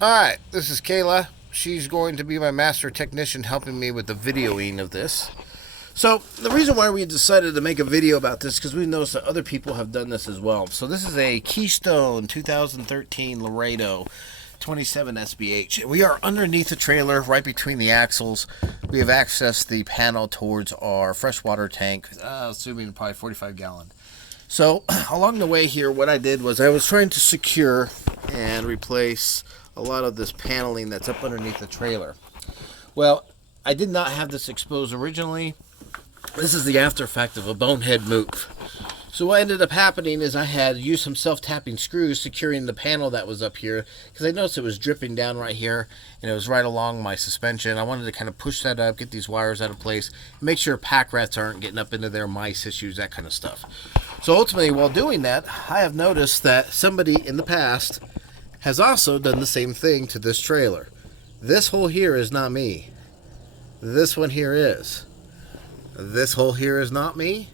Alright, this is Kayla. She's going to be my master technician helping me with the videoing of this. So, the reason why we decided to make a video about this is because we noticed that other people have done this as well. So this is a Keystone 2013 Laredo 27 SBH. We are underneath the trailer, right between the axles. We have accessed the panel towards our freshwater tank, assuming probably 45 gallon. So, along the way here, what I did was I was trying to secure and replace a lot of this paneling that's up underneath the trailer. Well, I did not have this exposed originally. This is the after effect of a bonehead move. So what ended up happening is I had used some self-tapping screws securing the panel that was up here, because I noticed it was dripping down right here and it was right along my suspension. I wanted to kind of push that up, get these wires out of place, make sure pack rats aren't getting up into there, mice issues, that kind of stuff. So ultimately, while doing that, I have noticed that somebody in the past has also done the same thing to this trailer. This hole here is not me. This one here is. This hole here is not me.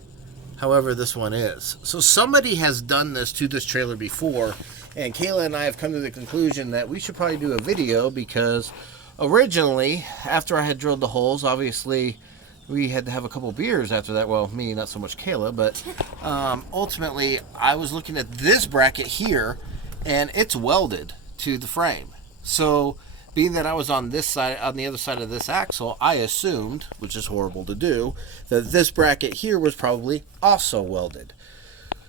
However, this one is. So somebody has done this to this trailer before, and Kayla and I have come to the conclusion that we should probably do a video, because originally, after I had drilled the holes, obviously we had to have a couple beers after that. Well, me, not so much Kayla, but ultimately I was looking at this bracket here, and it's welded to the frame. So being that I was on this side, on the other side of this axle, I assumed, which is horrible to do, that this bracket here was probably also welded.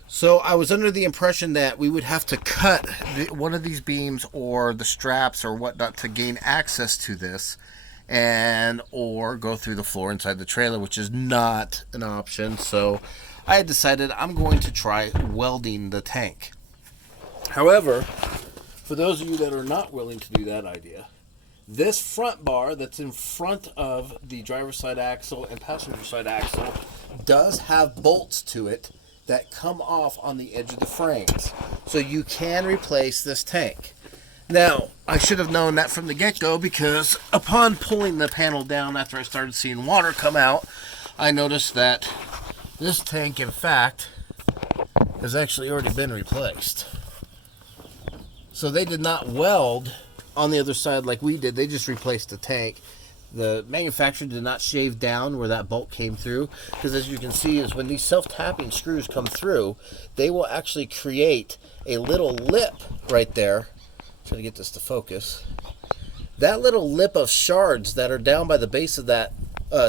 So I was under the impression that we would have to cut one of these beams or the straps or whatnot to gain access to this, and or go through the floor inside the trailer, which is not an option. So I had decided I'm going to try welding the tank. However, for those of you that are not willing to do that idea, this front bar that's in front of the driver's side axle and passenger side axle does have bolts to it that come off on the edge of the frames. So you can replace this tank. Now, I should have known that from the get-go, because upon pulling the panel down after I started seeing water come out, I noticed that this tank, in fact, has actually already been replaced. So they did not weld on the other side like we did. They just replaced the tank. The manufacturer did not shave down where that bolt came through, because as you can see is when these self-tapping screws come through, they will actually create a little lip right there. Trying to get this to focus. That little lip of shards that are down by the base of that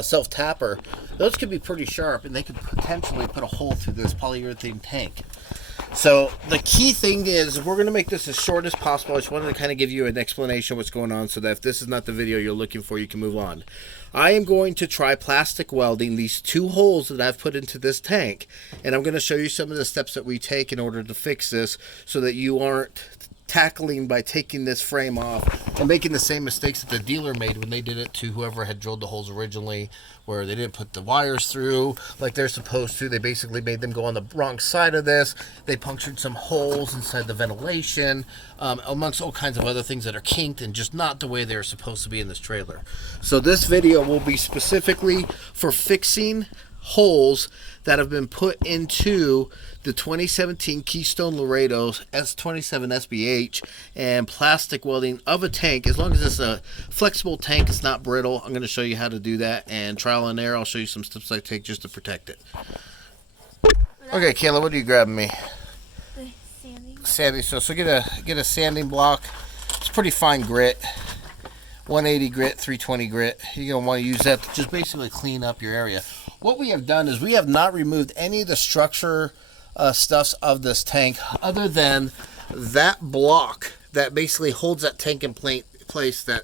self-tapper, those could be pretty sharp, and they could potentially put a hole through this polyurethane tank. So the key thing is, we're going to make this as short as possible. I just wanted to kind of give you an explanation of what's going on, so that if this is not the video you're looking for, you can move on. I am going to try plastic welding these two holes that I've put into this tank, and I'm going to show you some of the steps that we take in order to fix this, so that you aren't tackling by taking this frame off and making the same mistakes that the dealer made when they did it to whoever had drilled the holes originally, where they didn't put the wires through like they're supposed to. They basically made them go on the wrong side of this. They punctured some holes inside the ventilation, amongst all kinds of other things that are kinked and just not the way they're supposed to be in this trailer. So this video will be specifically for fixing holes that have been put into the 2017 Keystone Laredo S27 SBH, and plastic welding of a tank. As long as it's a flexible tank, it's not brittle. I'm going to show you how to do that, and trial and error, I'll show you some steps I take just to protect it. Okay, Kayla, what are you grabbing me? The sanding. Sanding. So get a sanding block. It's pretty fine grit. 180 grit, 320 grit. You're going to want to use that to just basically clean up your area. What we have done is we have not removed any of the structure stuffs of this tank, other than that block that basically holds that tank in place, that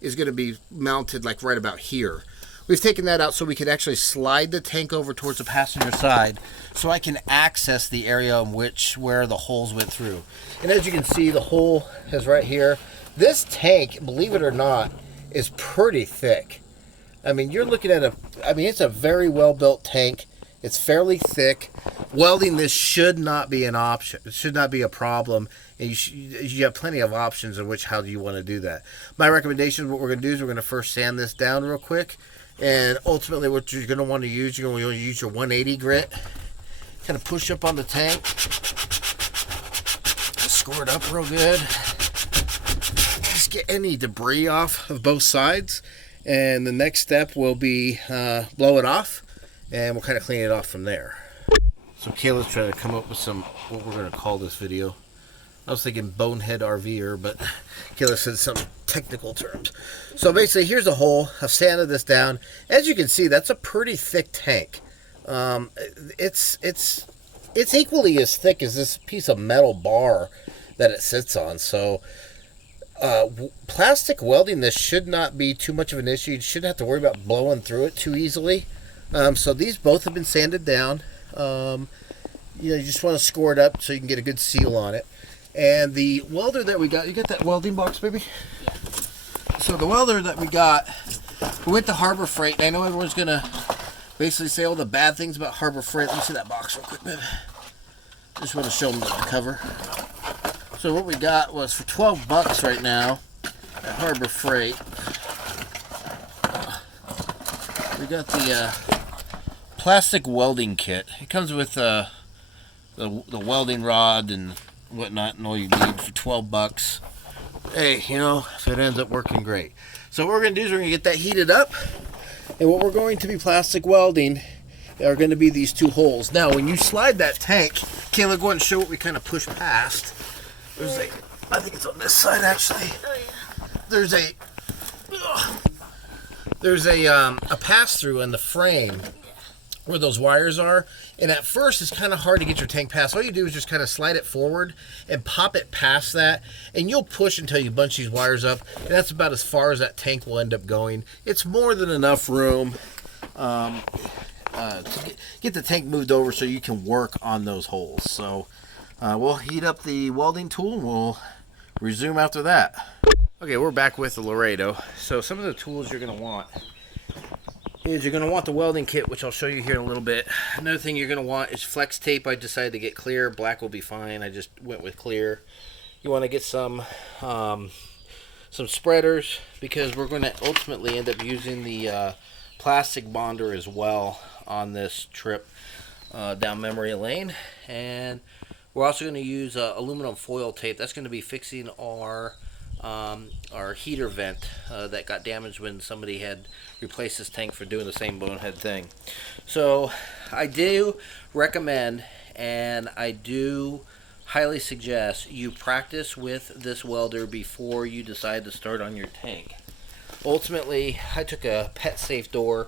is going to be mounted like right about here. We've taken that out so we can actually slide the tank over towards the passenger side, so I can access the area in where the holes went through. And as you can see, the hole is right here. This tank, believe it or not, is pretty thick. I mean, you're looking at it's a very well-built tank. It's fairly thick. Welding this should not be an option. It should not be a problem. And you have plenty of options in how do you want to do that. My recommendation, what we're going to do is we're going to first sand this down real quick. And ultimately what you're going to want to use, you're going to use your 180 grit. Kind of push up on the tank. Score it up real good. get any debris off of both sides. And the next step will be blow it off, and we'll kind of clean it off from there. So Kayla's trying to come up with some, what we're going to call this video. I was thinking bonehead RVer, but Kayla said some technical terms. So basically, here's a hole. I've sanded this down. As you can see, that's a pretty thick tank. It's equally as thick as this piece of metal bar that it sits on. So plastic welding this should not be too much of an issue. You shouldn't have to worry about blowing through it too easily. So these both have been sanded down. You just want to score it up so you can get a good seal on it. And the welder that we got, you got that welding box, baby? Yeah. So the welder that we got, we went to Harbor Freight. And I know everyone's going to basically say all the bad things about Harbor Freight. Let me see that box real quick, baby. Just want to show them the cover. So what we got was for $12 right now at Harbor Freight. We got the plastic welding kit. It comes with the welding rod and whatnot and all you need for $12. Hey, if it ends up working, great. So what we're going to do is we're going to get that heated up, and what we're going to be plastic welding are going to be these two holes. Now when you slide that tank, Kayla, go ahead and show what we kind of push past. There's I think it's on this side actually. Oh yeah. There's a pass-through in the frame where those wires are, and at first it's kind of hard to get your tank past. All you do is just kind of slide it forward and pop it past that, and you'll push until you bunch these wires up, and that's about as far as that tank will end up going. It's more than enough room to get the tank moved over so you can work on those holes. So we'll heat up the welding tool and we'll resume after that. Okay, we're back with the Laredo. So some of the tools you're going to want is you're going to want the welding kit, which I'll show you here in a little bit. Another thing you're going to want is flex tape. I decided to get clear. Black will be fine. I just went with clear. You want to get some spreaders, because we're going to ultimately end up using the plastic bonder as well on this trip down memory lane. And we're also going to use aluminum foil tape. That's going to be fixing our heater vent that got damaged when somebody had replaced this tank for doing the same bonehead thing. So I do recommend, and I do highly suggest, you practice with this welder before you decide to start on your tank. Ultimately, I took a pet safe door,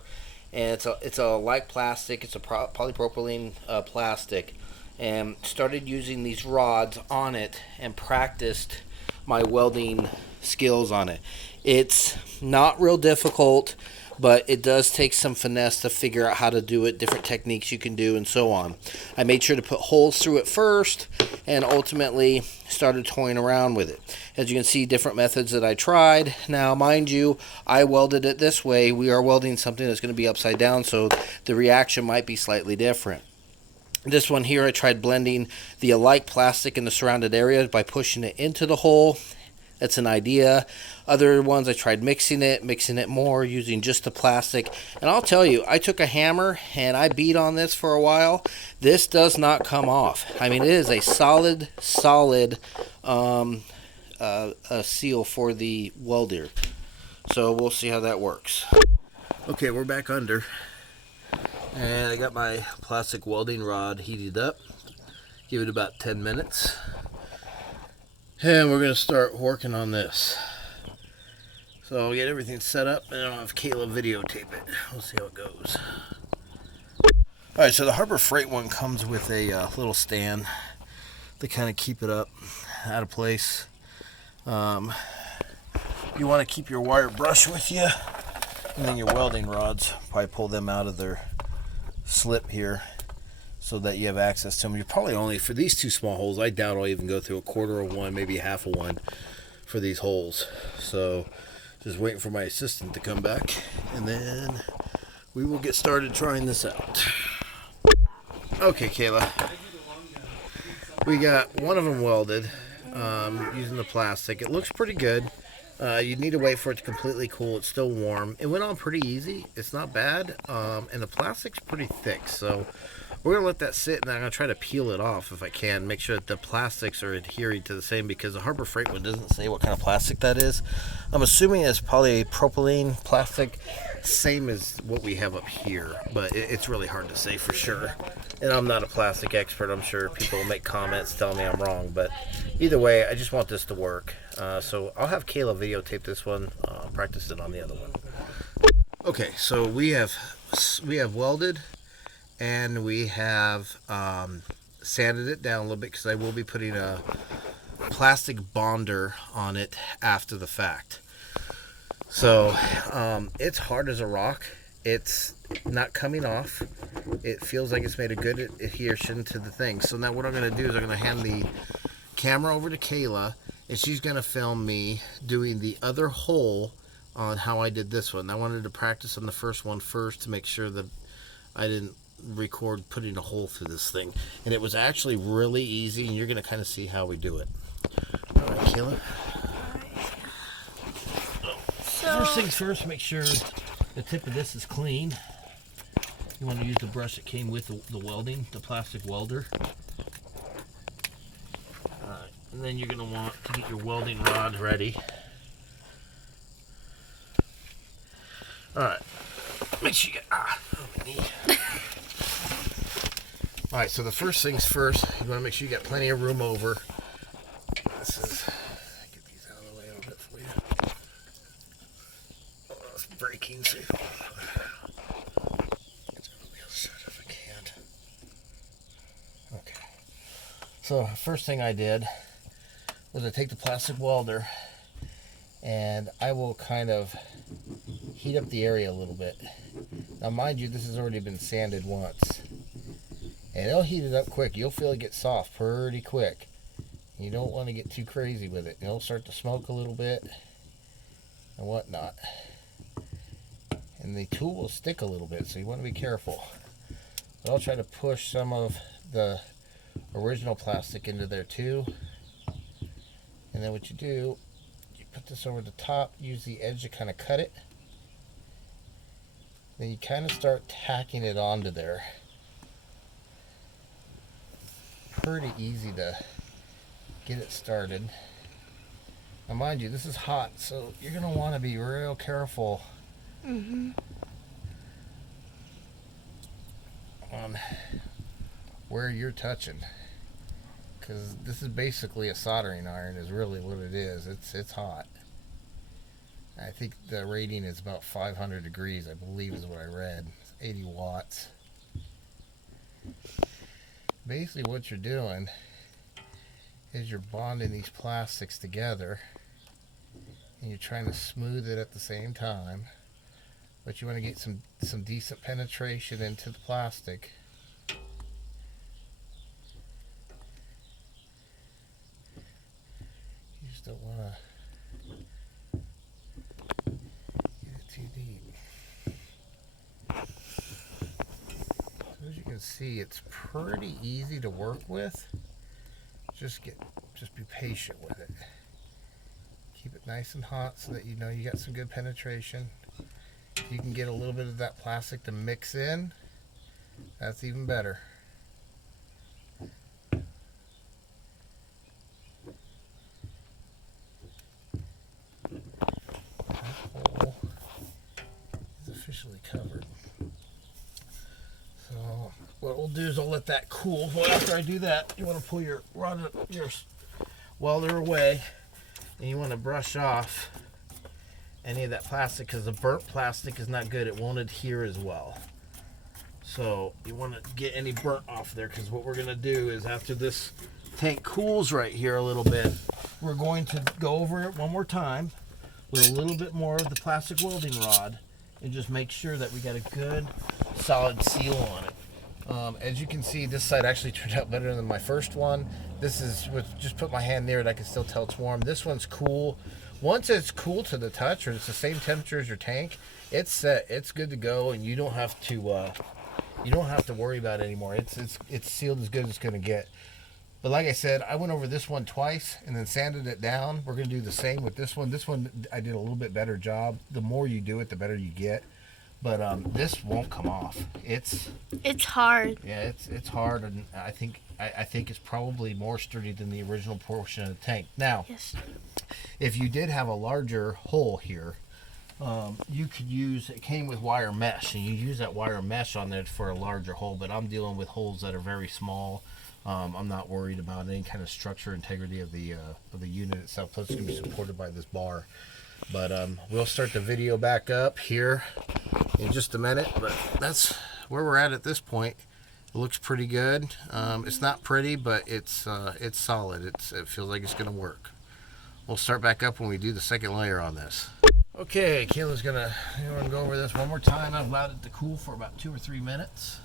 and it's a light plastic. It's a polypropylene plastic, and started using these rods on it and practiced my welding skills on it. It's not real difficult, but it does take some finesse to figure out how to do it, different techniques you can do, and so on. I made sure to put holes through it first, and ultimately started toying around with it. As you can see, different methods that I tried. Now, mind you, I welded it this way. We are welding something that's going to be upside down, so the reaction might be slightly different. This one here, I tried blending the alike plastic in the surrounded area by pushing it into the hole. That's an idea. Other ones, I tried mixing it more, using just the plastic. And I'll tell you, I took a hammer and I beat on this for a while. This does not come off. I mean, it is a solid seal for the welder. So we'll see how that works. Okay, we're back under. And I got my plastic welding rod heated up. Give it about 10 minutes. And we're going to start working on this. So I'll get everything set up, and I'll have Kayla videotape it. We'll see how it goes. Alright, so the Harbor Freight one comes with a little stand to kind of keep it up out of place. You want to keep your wire brush with you, and then your welding rods. Probably pull them out of their slip here so that you have access to them. You're probably only, for these two small holes, I doubt I'll even go through a quarter of one, maybe half of one for these holes. So just waiting for my assistant to come back, and then we will get started trying this out. Okay, Kayla, we got one of them welded using the plastic. It looks pretty good. You need to wait for it to completely cool. It's still warm. It went on pretty easy. It's not bad, and the plastic's pretty thick. So We're going to let that sit, and then I'm going to try to peel it off if I can. Make sure that the plastics are adhering to the same, because the Harbor Freight one doesn't say what kind of plastic that is. I'm assuming it's polypropylene plastic, same as what we have up here, but it's really hard to say for sure. And I'm not a plastic expert. I'm sure people will make comments telling me I'm wrong, but either way, I just want this to work. So I'll have Kayla videotape this one, practice it on the other one. Okay, so we have welded, and we have sanded it down a little bit, because I will be putting a plastic bonder on it after the fact. So it's hard as a rock. It's not coming off. It feels like it's made a good adhesion to the thing. So now what I'm going to do is I'm going to hand the camera over to Kayla, and she's going to film me doing the other hole on how I did this one. I wanted to practice on the first one first to make sure that I didn't record putting a hole through this thing. And it was actually really easy, and you're going to kind of see how we do it. All right, Kayla. So First things first, make sure the tip of this is clean. You want to use the brush that came with the welding, the plastic welder. Alright, and then you're going to want to get your welding rod ready. Alright, make sure you get, my knee. Alright, so the first things first, you want to make sure you got plenty of room over. This is, get these out of the way a little bit for you. Oh, it's breaking, so you don't get on the other side if I can. Okay. So, first thing I did was I take the plastic welder, and I will kind of heat up the area a little bit. Now, mind you, this has already been sanded once. And it'll heat it up quick. You'll feel it get soft pretty quick. You don't want to get too crazy with it. It'll start to smoke a little bit and whatnot. And the tool will stick a little bit, so you want to be careful. But I'll try to push some of the original plastic into there too. And then what you do, you put this over the top, use the edge to kind of cut it. Then you kind of start tacking it onto there. Pretty easy to get it started. Now mind you, this is hot, so you're going to want to be real careful on where you're touching, because this is basically a soldering iron is really what it is. It's hot. I think the rating is about 500 degrees, I believe is what I read. It's 80 watts. Basically what you're doing is you're bonding these plastics together, and you're trying to smooth it at the same time, but you want to get some decent penetration into the plastic. You just don't want to get it too deep. So as you can see, it's pretty easy to work with. Just be patient with it. Keep it nice and hot so that you know you got some good penetration. If you can get a little bit of that plastic to mix in, that's even better. That hole is officially covered. So what we'll do is I'll let that cool. Well, after I do that, you want to pull your welder away, and you want to brush off any of that plastic, because the burnt plastic is not good. It won't adhere as well. So you want to get any burnt off there, because what we're going to do is after this tank cools right here a little bit, we're going to go over it one more time with a little bit more of the plastic welding rod, and just make sure that we got a good solid seal on it. As you can see, this side actually turned out better than my first one. This is with just put my hand near it, I can still tell it's warm. This one's cool. Once it's cool to the touch, or it's the same temperature as your tank, it's set. It's good to go, and you don't have to worry about it anymore. It's sealed as good as it's gonna get. But like I said, I went over this one twice and then sanded it down. We're gonna do the same with this one. This one I did a little bit better job. The more you do it, the better you get. But this won't come off. It's hard. Yeah, it's hard, and I think it's probably more sturdy than the original portion of the tank. Now, Yes. if you did have a larger hole here, you could use, it came with wire mesh, and you use that wire mesh on there for a larger hole. But I'm dealing with holes that are very small. I'm not worried about any kind of structure integrity of the unit itself. Plus, it's going to be supported by this bar. But we'll start the video back up here in just a minute. But that's where we're at this point. It looks pretty good. It's not pretty, but it's solid. It feels like it's going to work. We'll start back up when we do the second layer on this. Okay, Kayla's gonna go over this one more time. I've allowed it to cool for about 2 or 3 minutes.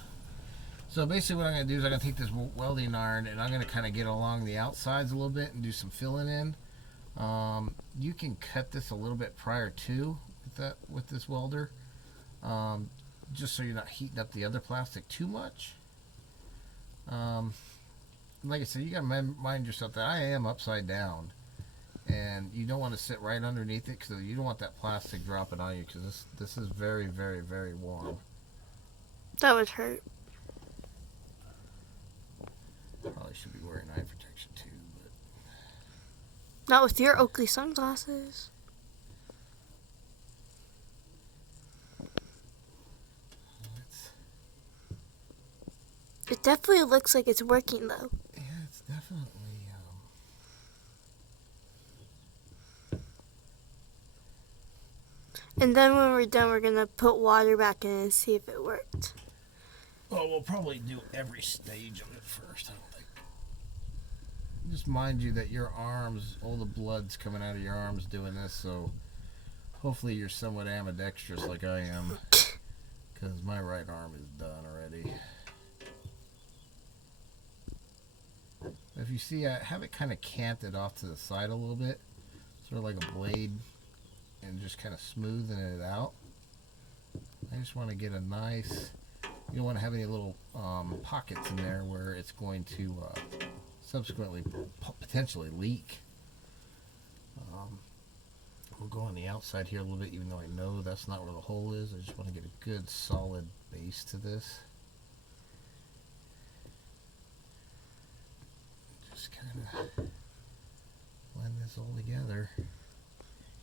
So basically what I'm gonna do is I'm gonna take this welding iron and I'm gonna kind of get along the outsides a little bit and do some filling in. You can cut this a little bit prior to with this welder, just so you're not heating up the other plastic too much. Like I said, you gotta mind yourself that I am upside down. And you don't want to sit right underneath it because you don't want that plastic dropping on you, because this is very, very, very warm. That would hurt. Probably should be wearing eye protection too, but Not with your Oakley sunglasses. It definitely looks like it's working though. yeah, it's definitely. And then when we're done, we're gonna put water back in and see if it worked. Well, we'll probably do every stage of it first. I don't think. Just mind you that your arms, all the blood's coming out of your arms doing this, so hopefully you're somewhat ambidextrous like I am, because my right arm is done already. If you see, I have it kind of canted off to the side a little bit, sort of like a blade, and just kind of smoothing it out. I just want to get a nice, you don't want to have any little pockets in there where it's going to subsequently potentially leak. We'll go on the outside here a little bit, even though I know that's not where the hole is. I just want to get a good solid base to this. Just kind of blend this all together.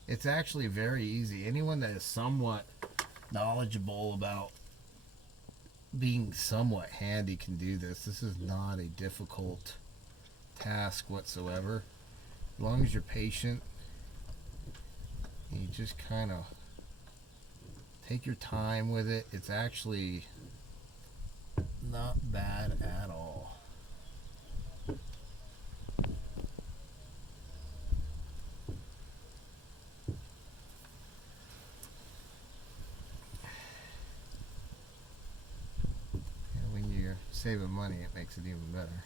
It's actually very easy. Anyone that is somewhat knowledgeable about being somewhat handy can do this. This is not a difficult task whatsoever. As long as you're patient, you just kind of take your time with it. It's actually not bad at all. Saving money, it makes it even better.